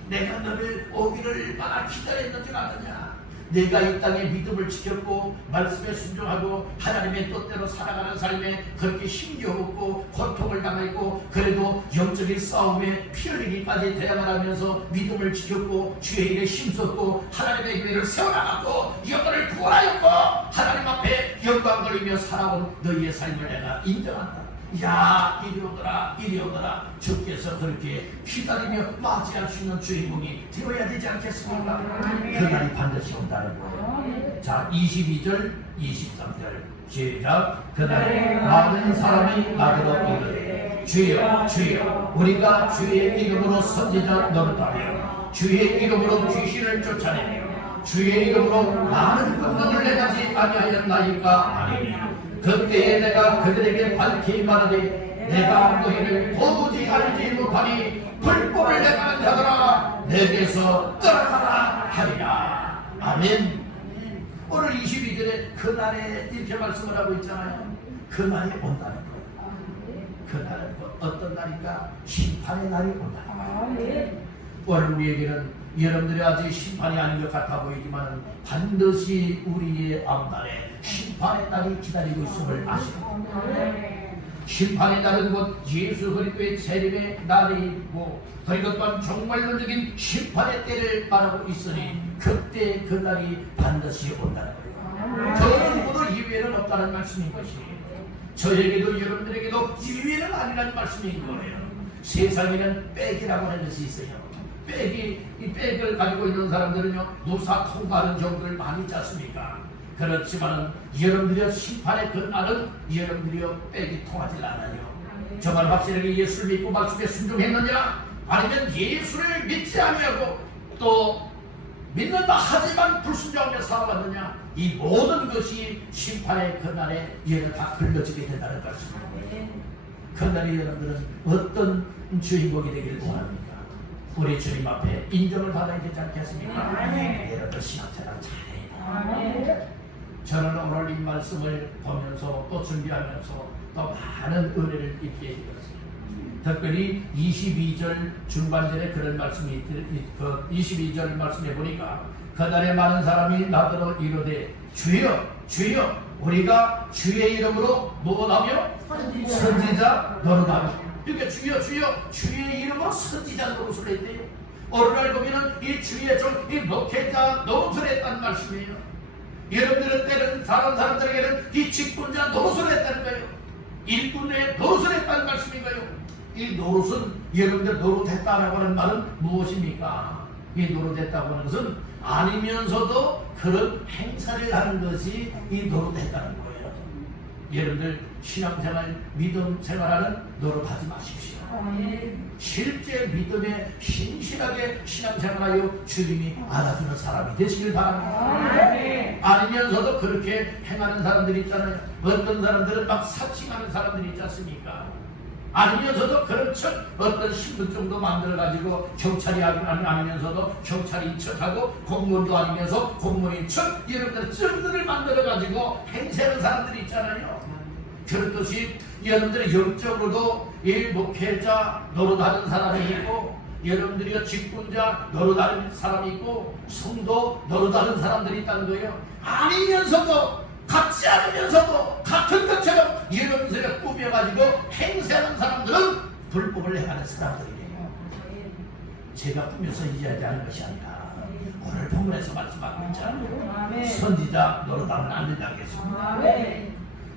내가 너를 오기를 얼마나 기다렸는지 아느냐. 내가 이 땅에 믿음을 지켰고 말씀에 순종하고 하나님의 뜻대로 살아가는 삶에 그렇게 힘겨웠고 고통을 당했고 그래도 영적인 싸움에 피 흘리기까지 대항을 하면서 믿음을 지켰고 주의 일에 힘썼고 하나님의 교회를 세워나갔고 영혼을 구원하였고 하나님 앞에 영광 돌리며 살아온 너희의 삶을 내가 인정한다. 야 이리 오너라 이리 오너라. 주께서 그렇게 기다리며 맞이할 수 있는 주인공이 되어야 되지 않겠습니까? 그날이 반드시 온다는 거예요. 자 22절 23절 시작. 그날에 많은 사람이 나더러 이르되 주여 주여 우리가 주의 이름으로 선지자 노릇하며 주의 이름으로 귀신을 쫓아내며 주의 이름으로 많은 권능을 내가지 아니하였나이까 아니니 그때에 내가 그들에게 밝히 말하되 내가 너희를 도무지 알지 못하니 불법을 행하는 자들아 내게서 떠나가라 하리라. 아멘. 오늘 22절에 그날에 이렇게 말씀을 하고 있잖아요. 그날이 온다는 거예요. 그날은 어떤 날인가? 심판의 날이 온다. 오늘 우리에게는 여러분들이 아직 심판이 아닌 것 같아 보이지만 반드시 우리의 앞날에 심판의 날이 기다리고 있음을 아시고, 심판의 날은 곧 예수 그리스도의 재림의 날이고 그리고 또한 정말론적인 심판의 때를 말하고 있으니 그때 그 날이 반드시 온다는 거예요. 저는 모두 이외에는 없다는 말씀인 것이에요. 저에게도 여러분들에게도 이외에는 아니라는 말씀인 거예요. 세상에는 백이라고 하는 것이 있어요. 이 백을 가지고 있는 사람들은요 노사 통과하는 경우를 많이 있지 않습니까? 그렇지만 여러분들의 심판의 그날은 여러분들이요 백이 통하지 않아요. 정말 확실하게 예수를 믿고 말씀에 순종했느냐, 아니면 예수를 믿지 아니하고 또 믿는다 하지만 불순종하며 살아왔느냐, 이 모든 것이 심판의 그날에 여러분 다 걸려지게 된다는 것입니다. 그날에 여러분들은 어떤 주인공이 되길 원합니까? 우리 주님 앞에 인정을 받아야 되지 않겠습니까? 여러분 신앙생활 잘해야 돼요. 저는 오늘 이 말씀을 보면서 또 준비하면서 또 많은 은혜를 입게 되었어요. 특별히 22절 중반절에 그런 말씀이 그 22절 말씀해 보니까 그날에 많은 사람이 나더러 이르되 주여 주여 우리가 주의 이름으로 노릇하며 선지자 노릇하며. 그러니까 주여 주여 주의 이름으로 선지자 노릇을 했대요. 오늘날 보면은 이 주의 종, 이 목회자 노릇을 했다는 말씀이에요. 여러분들은 때는 다른 사람들에게는 이 직분자 노릇을 했다는 거예요. 일꾼의 노릇을 했다는 말씀인 거예요. 이 노릇은 여러분들 노릇했다라고 하는 말은 무엇입니까? 이 노릇했다고 하는 것은 아니면서도 그런 행사를 하는 것이 이 노릇했다는 거예요. 여러분들 신앙생활, 믿음 생활하는 노릇하지 마십시오. 실제 믿음에 신실하게 신앙생활하여 주님이 알아주는 사람이 되시길 바랍니다. 아니면서도 그렇게 행하는 사람들이 있잖아요. 어떤 사람들은 막 사칭하는 사람들이 있지 않습니까? 아니면서도 그런 척 어떤 신분증도 만들어가지고 경찰이 아니면서도 경찰인 척하고 공무원도 아니면서 공무원인 척 여러분들 증들을 만들어가지고 행세하는 사람들이 있잖아요. 그렇듯이 여러분들이 영적으로도 이 목회자 노릇하는 사람이 있고 여러분들이 직분자 노릇하는 사람이 있고 성도 노릇하는 사람들이 있다는 거예요. 아니면서도 같지 않으면서도 같은 것처럼 여러분들이 꾸며가지고 행세하는 사람들은 불법을 행하는 사람들이에요. 제가 꾸며서 이야기하는 것이 아니라 오늘 본문에서 말씀하고 있잖아요. 선지자 노릇하면 안 된다고 했습니다.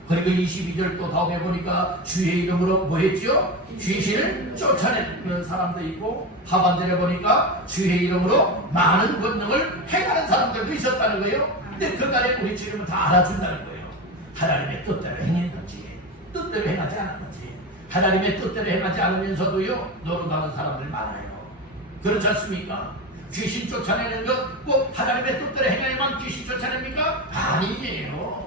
그리고 22절 또 다음에 보니까 주의 이름으로 뭐 했죠? 귀신을 쫓아내는 사람도 있고 하반절에 보니까 주의 이름으로 많은 권능을 행하는 사람들도 있었다는 거예요. 근데 그날에 우리 주님은 다 알아준다는 거예요. 하나님의 뜻대로 행했는지 뜻대로 행하지 않았는지. 하나님의 뜻대로 행하지 않으면서도요 노릇하는 사람들 많아요. 그렇지 않습니까? 귀신 쫓아내는 것 꼭 하나님의 뜻대로 행해야만 귀신 쫓아냅니까? 아니에요.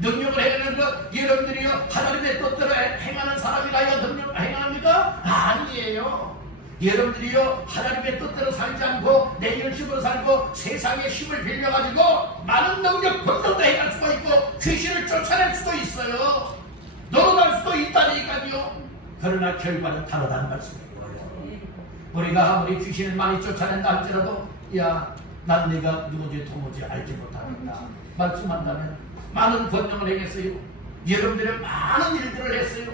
능력을 행하는 것, 여러분들이요 하나님의 뜻대로 행하는 사람이라요 능력 행합니까? 아니에요. 여러분들이요 하나님의 뜻대로 살지 않고 내 열심으로 살고 세상의 힘을 빌려가지고 많은 능력 권능도 행할 수가 있고 귀신을 쫓아낼 수도 있어요. 늘어날 수도 있다니까요. 그러나 결과는 다르다는 말씀이에요. 우리가 아무리 귀신을 많이 쫓아낸다 할지라도 난 내가 누군지 도무지 알지 못하겠다 말씀한다면 많은 권능을 행했어요. 여러분들의 많은 일들을 했어요.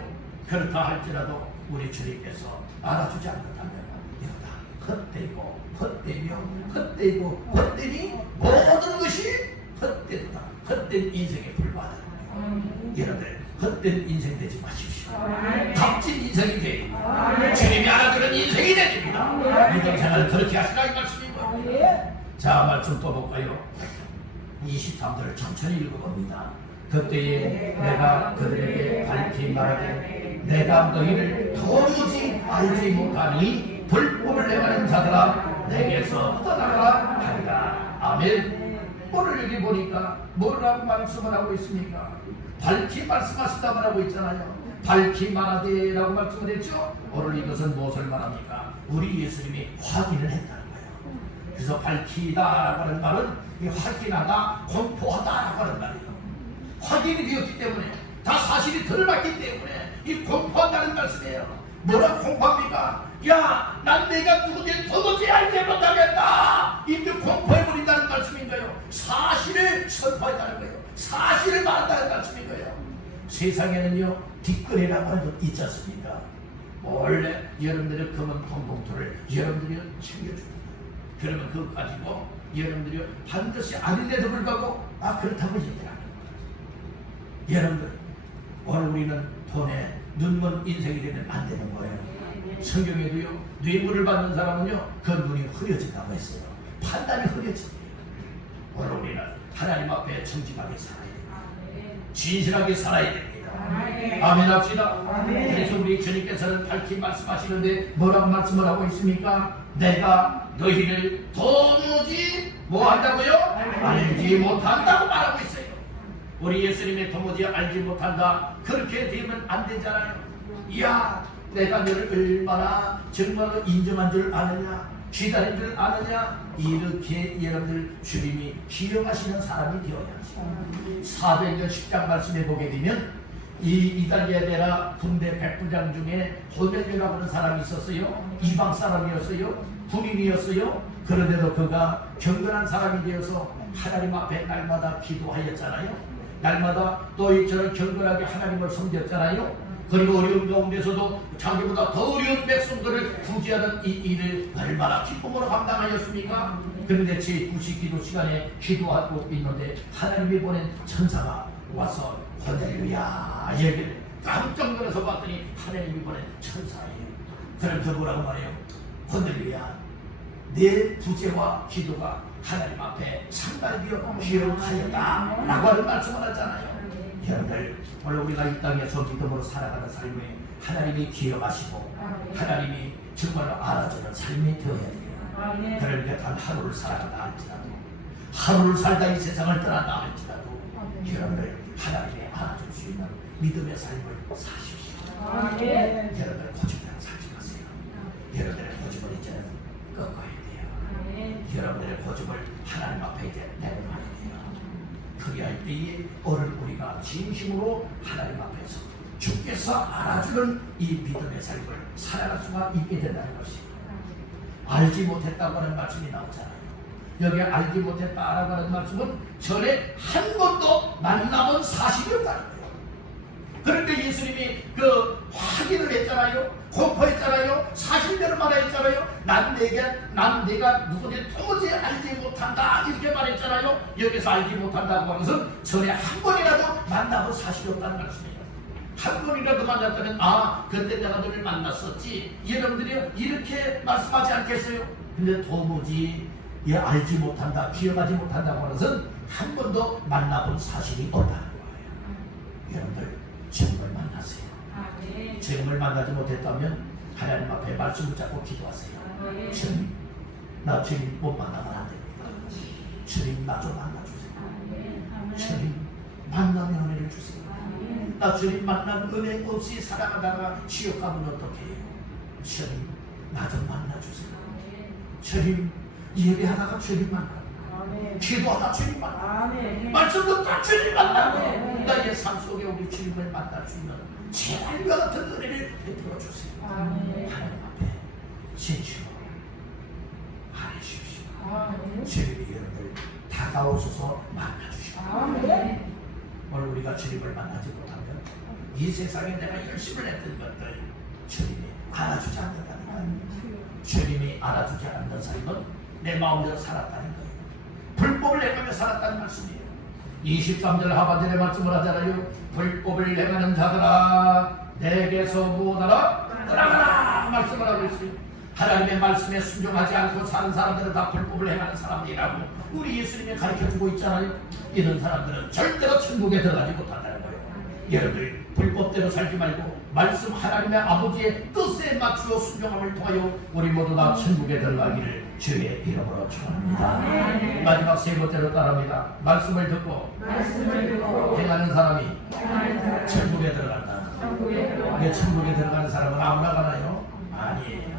그렇다 할지라도 우리 주님께서 알아주지 않는다면 이거다 헛되고 헛되며 헛되고 헛되니 모든 것이 헛됐다. 헛된 인생에 불과하다. 여러분들 헛된 인생 되지 마십시오. 값진 인생이 되입니다. 주님이 알아주는 인생이 됩니다. 믿음 생활을 그렇게 하시라 이 말씀이고. 자, 말씀 또 볼까요? 23절을 천천히 읽어봅니다. 그때에 내가 그들에게 밝히 말하되 내가 너희를 도무지 알지 못하니 불법을 내가는 자들아 내게서 떠나가라 하리라. 아멘. 오늘 여기 보니까 뭐라고 말씀을 하고 있습니까? 밝히 말씀하신다고 하고 있잖아요. 밝히 말하되 라고 말씀을 했죠. 오늘 이것은 무엇을 말합니까? 우리 예수님이 확인을 했다는 거예요. 그래서 밝히다 라고 하는 말은 확인하다, 공포하다 라고 하는 말이에요. 확인이 되었기 때문에 다 사실이 드러났기 때문에 이 공포한다는 말씀이에요. 뭐라고 공포합니까? 난 내가 누구인지 도무지 알지 못하겠다. 이미 공포해버린다는 말씀인가요? 사실을 선포했다는 거예요. 사실을 말한다는 말씀인 거예요. 세상에는요 뒷거래라고 하는 것 있지 않습니까? 원래 여러분들의 금은 통봉투를 여러분들이 챙겨줍니다. 그러면 그거 가지고 여러분들이 반드시 아닌데도 불구하고 그렇다고 얘기하는 거예요. 여러분들 오늘 우리는 돈에 눈먼 인생이 되면 안 되는 거예요. 성경에도요 뇌물을 받는 사람은요 그 눈이 흐려진다고 했어요. 판단이 흐려진대요. 오늘 우리는 하나님 앞에 정직하게 살아야 됩니다. 진실하게 살아야 됩니다. 아멘 합시다. 그래서 우리 주님께서는 밝히 말씀하시는데 뭐라고 말씀을 하고 있습니까? 내가 너희를 도무지 뭐한다고요? 알지 못한다고 말하고 있어요. 우리 예수님의 도무지 알지 못한다 그렇게 되면 안 되잖아요. 내가 너를 얼마나 정말로 인정한 줄 아느냐, 기다린 줄 아느냐, 이렇게 여러분들 주님이 기억하시는 사람이 되어야지. 사도행전 10장 말씀해 보게 되면 이 이달리아데라 군대 백부장 중에 고넬료라고 하는 사람이 있었어요. 이방 사람이었어요. 군인이었어요. 그런데도 그가 경건한 사람이 되어서 하나님 앞에 날마다 기도하였잖아요. 날마다 또 이처럼 경건하게 하나님을 섬겼잖아요. 그리고 어려운 가운데서도 자기보다 더 어려운 백성들을 구제하는 이 일을 얼마나 기쁨으로 감당하였습니까? 그런데 제9시 기도 시간에 기도하고 있는데 하나님이 보낸 천사가 와서 고넬료야 얘기를 깜짝 놀라서 봤더니 하나님이 보낸 천사예요. 그럼 그 뭐라고 말해요? 고넬료야 내 구제와 기도가 하나님 앞에 상달되어 기억하였다 라고 하는 말씀을 하잖아요. 여러분들 원래 우리가 이 땅에서 믿음으로 살아가는 삶에 하나님이 기억하시고 하나님이 정말로 알아주는 삶이 되어야 돼요. 그러니까 단 하루를 살아간다 할지라도 하루를 살다 이 세상을 떠난다 할지라도 여러분들 하나님이 알아줄 수 있는 믿음의 삶을 사십시오. 여러분들 고집을 살지 마세요. 여러분들의 고집을 이제는 꺾어야 돼요. 여러분들의 고집을 하나님 앞에 이제 내려놔야 돼요. 그리할 때에 오늘 우리가 진심으로 하나님 앞에서 주께서 알아주는 이 믿음의 삶을 살아갈 수가 있게 된다는 것입니다. 알지 못했다고 하는 말씀이 나오잖아요. 여기 알지 못했다라고 하는 말씀은 전에 한 번도 만나본 사실이 없다는 거예요. 그런데 예수님이 그 확인을 했잖아요. 공포했잖아요. 사실대로 말했잖아요. 난 내가 누구든지 도무지 알지 못한다 이렇게 말했잖아요. 여기서 알지 못한다고 하는 것은 전에 한 번이라도 만나본 사실이 없다는 말씀이에요. 한 번이라도 만났다면 그때 내가 너를 만났었지 여러분들이 이렇게 말씀하지 않겠어요? 근데 도무지 알지 못한다 기억하지 못한다고 하는 것은 한 번도 만나본 사실이 없다는 거예요. 여러분들 주님을 만나세요. 주님을 만나지 못했다면 하나님 앞에 말씀 붙잡고 기도하세요. 주님, 나 주님 못 만나면 안 됩니다. 주님 나 좀 만나주세요. 주님 만남의 은혜를 주세요. 나 주님 만남 은혜 없이 살아가다가 지옥 가면 어떻게 해요? 주님 나 좀 만나주세요. 주님 예배하다가 주님 만나, 기도하다 주님 만나, 말씀 듣다 주님 만나, 나의 삶 속에 우리 주님을 만날 수 있는 제발과 같은 은혜를 베풀어 주세요. 하나님 앞에 진심으로 하나주십시오. 주님이 여러분을 다가오셔서 만나주시오. 오늘 우리가 주님을 만나지 못하면 이 세상에 내가 열심을 했던 것들 주님이 알아주지 않는다는 거예요. 주님이 알아주지 않는 삶은 내 마음대로 살았다는 거예요. 불법을 행하며 살았다는 말씀이에요. 23절 하반절에 말씀을 하잖아요. 불법을 행하는 자들아 내게서 무엇하라? 떠나가라 말씀을 하고 있어요. 하나님의 말씀에 순종하지 않고 사는 사람들은 다 불법을 행하는 사람이라고 우리 예수님이 가르쳐주고 있잖아요. 이런 사람들은 절대로 천국에 들어가지 못한다는 거예요. 여러분들 불법대로 살지 말고 말씀 하나님의 아버지의 뜻에 맞추어 순종함을 통하여 우리 모두 다 천국에 들어가기를 주의 이름으로 축원합니다. 마지막 세 번째로 따라합니다. 말씀을 듣고 행하는 사람이 천국에 들어간다. 내 천국에 들어가는 사람은 아무나 가나요? 아니에요.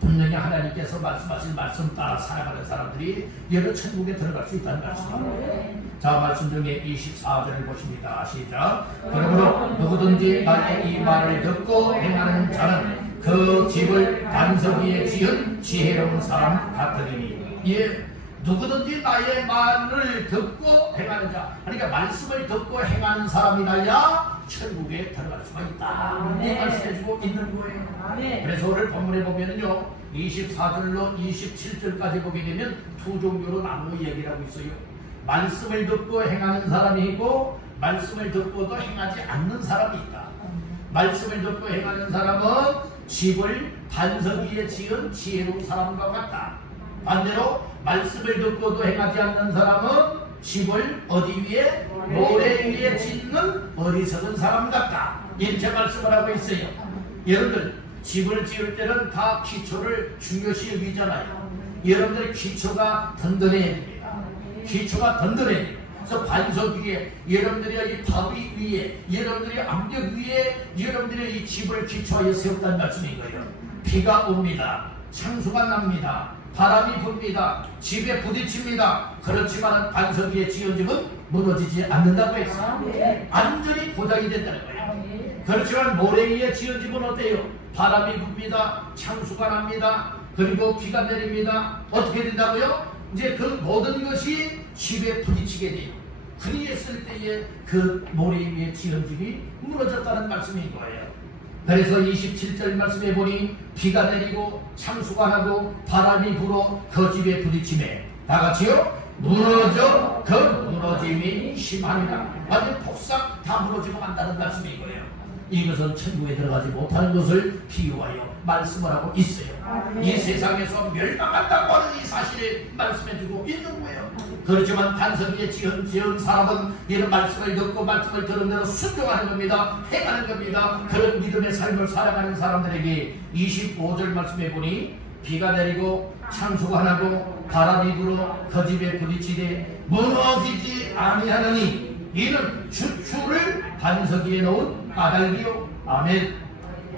분명히 하나님께서 말씀하신 말씀 따라 살아가는 사람들이 여러 천국에 들어갈 수 있다는 말씀입니다. 자, 말씀 중에 24절을 보십니다. 시작. 그러므로 누구든지 나의 이 말을 듣고 행하는 자는 그 집을 반석 위에 지은 지혜로운 사람 같으리니. 예, 누구든지 나의 말을 듣고 행하는 자, 그러니까 말씀을 듣고 행하는 사람이라야 천국에 들어갈 수가 있다. 이 말씀해주고 있는 거예요. 그래서 오늘 본문에 보면요 24절로 27절까지 보게 되면 두 종류로 나누어 얘기를 하고 있어요. 말씀을 듣고 행하는 사람이 있고 말씀을 듣고도 행하지 않는 사람이 있다. 말씀을 듣고 행하는 사람은 집을 반석 위에 지은 지혜로운 사람과 같다. 반대로 말씀을 듣고도 행하지 않는 사람은 집을 어디 위에? 모래 위에 짓는 어리석은 사람 같다. 이렇게 말씀을 하고 있어요. 여러분들 집을 지을 때는 다 기초를 중요시 여기잖아요. 여러분들 기초가 든든해야 됩니다. 기초가 든든해야 돼요. 그래서 반석 위에 여러분들이 이 바위 위에 여러분들이 암벽 위에 여러분들이 이 집을 기초하여 세웠다는 말씀인 거예요. 비가 옵니다. 창수가 납니다. 바람이 불니다. 집에 부딪힙니다. 그렇지만 반석 위에 지은 집은 무너지지 않는다고 했어요. 안전히 보장이 된다는 거예요. 그렇지만 모래 위에 지은 집은 어때요? 바람이 붑니다. 창수가 납니다. 그리고 비가 내립니다. 어떻게 된다고요? 이제 그 모든 것이 집에 부딪히게 돼요. 그리했을 때에 그 모래 위에 지은 집이 무너졌다는 말씀인 거예요. 그래서 27절 말씀에 보니 비가 내리고 창수가 나고 바람이 불어 그 집에 부딪힘에 다 같이요 무너져 그 무너짐이 심하니라. 완전 폭삭 다 무너지고 만다는 말씀인 거예요. 이것은 천국에 들어가지 못하는 것을 비유하여 말씀을 하고 있어요. 이 세상에서 멸망한다고 하는 이 사실을 말씀해주고 있는 거예요. 그렇지만 반석 위에 지은 사람은 이런 말씀을 듣고 말씀을 들은 대로 순종하는 겁니다. 행하는 겁니다. 그런 믿음의 삶을 살아가는 사람들에게 25절 말씀해 보니 비가 내리고 창수가 나고 바람이 불어 그 집에 부딪히되 무너지지 아니하느니 이는 주추를 반석 위에 놓은 까닭이요. 아멘.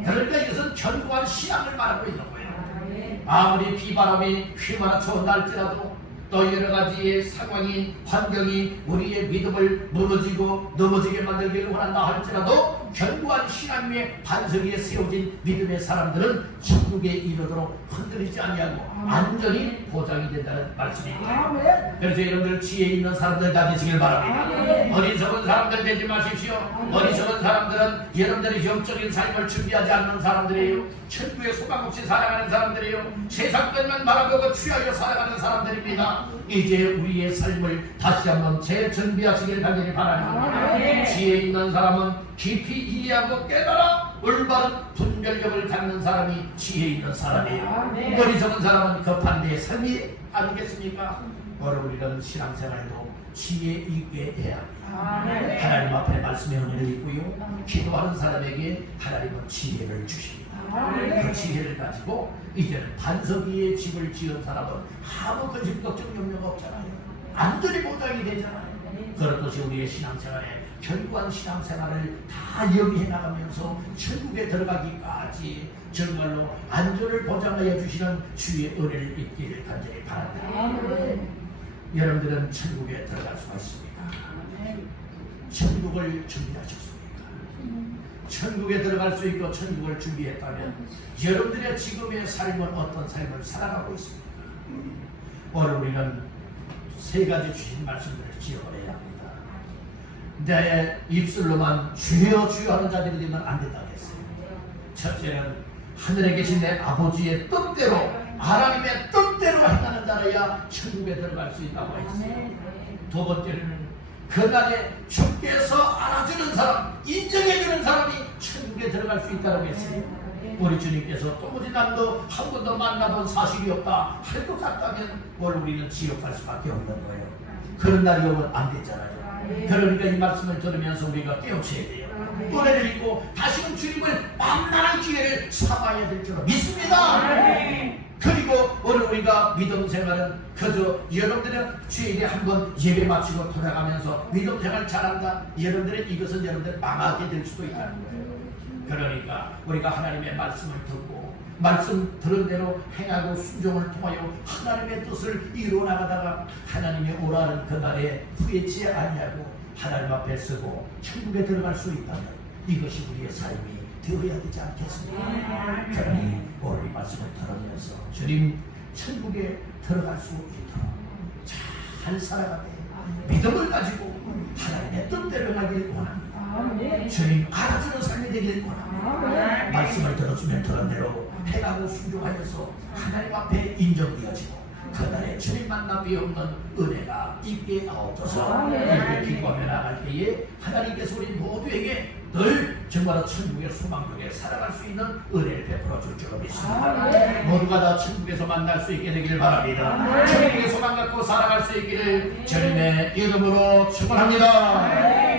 그러니까 이것은 견고한 신앙을 말하고 있는 거예요. 아무리 비바람이 휘몰아쳐 날지라도 또 여러 가지의 상황이 환경이 우리의 믿음을 무너지고 넘어지게 만들기를 원한다 할지라도 견고한 신앙 위에 반석 위에 세워진 믿음의 사람들은 천국에 이르도록 흔들리지 아니하고 안전히 보장이 된다는 말씀입니다. 그래서 여러분들 지혜 있는 사람들 다 되시길 바랍니다. 어리석은 사람들 되지 마십시오. 어리석은 사람들은 여러분들의 영적인 삶을 준비하지 않는 사람들이에요. 천국에 소망 없이 살아가는 사람들이에요. 세상 것만 바라보고 취하여 살아가는 사람들입니다. 이제 우리의 삶을 다시 한번 재정비하시길 간절히 바랍니다. 지혜 있는 사람은 깊이 이해하고 깨달아 올바른 분별력을 갖는 사람이 지혜 있는 사람이에요. 어리석은 사람은 그 반대의 삶이 아니겠습니까? 오늘 우리는 신앙생활도 지혜 있게 해야 합니다. 하나님 앞에 말씀의 은혜를 입고요. 기도하는 사람에게 하나님은 지혜를 주십니다. 그 지혜를 가지고 이제는 반석 위에 집을 지은 사람은 아무 근심 걱정 염려가 없잖아요. 안전히 보장이 되잖아요. 그렇듯이 우리의 신앙생활에 견고한 신앙생활을 다 영위해 나가면서 천국에 들어가기까지 정말로 안전을 보장하여 주시는 주의 은혜를 입기를 간절히 바랍니다. 여러분들은 천국에 들어갈 수가 있습니다. 천국을 준비하셨습니까? 천국에 들어갈 수 있고 천국을 준비했다면 여러분들의 지금의 삶은 어떤 삶을 살아가고 있습니까? 오늘 우리는 세 가지 주신 말씀들을 기억을 해야 합니다. 내 입술로만 주여 주여 하는 자들이 되면 안 된다고 했어요. 첫째는 하늘에 계신 내 아버지의 뜻대로 하나님의 뜻대로 행하는 자라야 천국에 들어갈 수 있다고 했어요. 두 번째는 그날에 주께서 알아주는 사람, 인정해주는 사람이 천국에 들어갈 수 있다고 했어요. 우리 주님께서 도무지 남도 한 번도 만나본 사실이 없다 할 것 같다면 뭘 우리는 지옥 갈 수밖에 없는 거예요. 그런 날이 오면 안 되잖아요. 그러니까 이 말씀을 들으면서 우리가 깨우쳐야 돼요. 은혜를 입고 다시금 주님을 만나는 기회를 삼아야 될 줄 믿습니다. 그리고 오늘 우리가 믿음 생활은 그저 여러분들은 주일에 한번 예배 마치고 돌아가면서 믿음 생활 잘한다. 여러분들은 이것은 여러분들 망하게 될 수도 있다는 거예요. 그러니까 우리가 하나님의 말씀을 듣고 말씀 들은 대로 행하고 순종을 통하여 하나님의 뜻을 이루어 나가다가 하나님의 오라는 그날에 후회치 아니하고 하나님 앞에 서고 천국에 들어갈 수 있다면 이것이 우리의 삶이 되어야 되지 않겠습니까? 그러니 오늘 이 말씀을 들으면서 주님 천국에 들어갈 수 있도록 잘 살아가되 믿음을 가지고 하나님의 뜻대로 가길 원합니다. 주님 알아주는 삶이 되길 원합니다. 말씀을 들었으면 들은 대로 행하고 순종하여서 하나님 앞에 인정되어지고 그날에 주님 만남이 없는 은혜가 있게 하옵소서. 이렇게 기도하며 나갈 때에 하나님께서 우리 모두에게 늘 정말로 천국의 소망 속에 살아갈 수 있는 은혜를 베풀어 줄 줄 믿습니다. 모두가 다 천국에서 만날 수 있게 되길 바랍니다. 천국의 소망 갖고 살아갈 수 있기를 주님의 이름으로 축원합니다.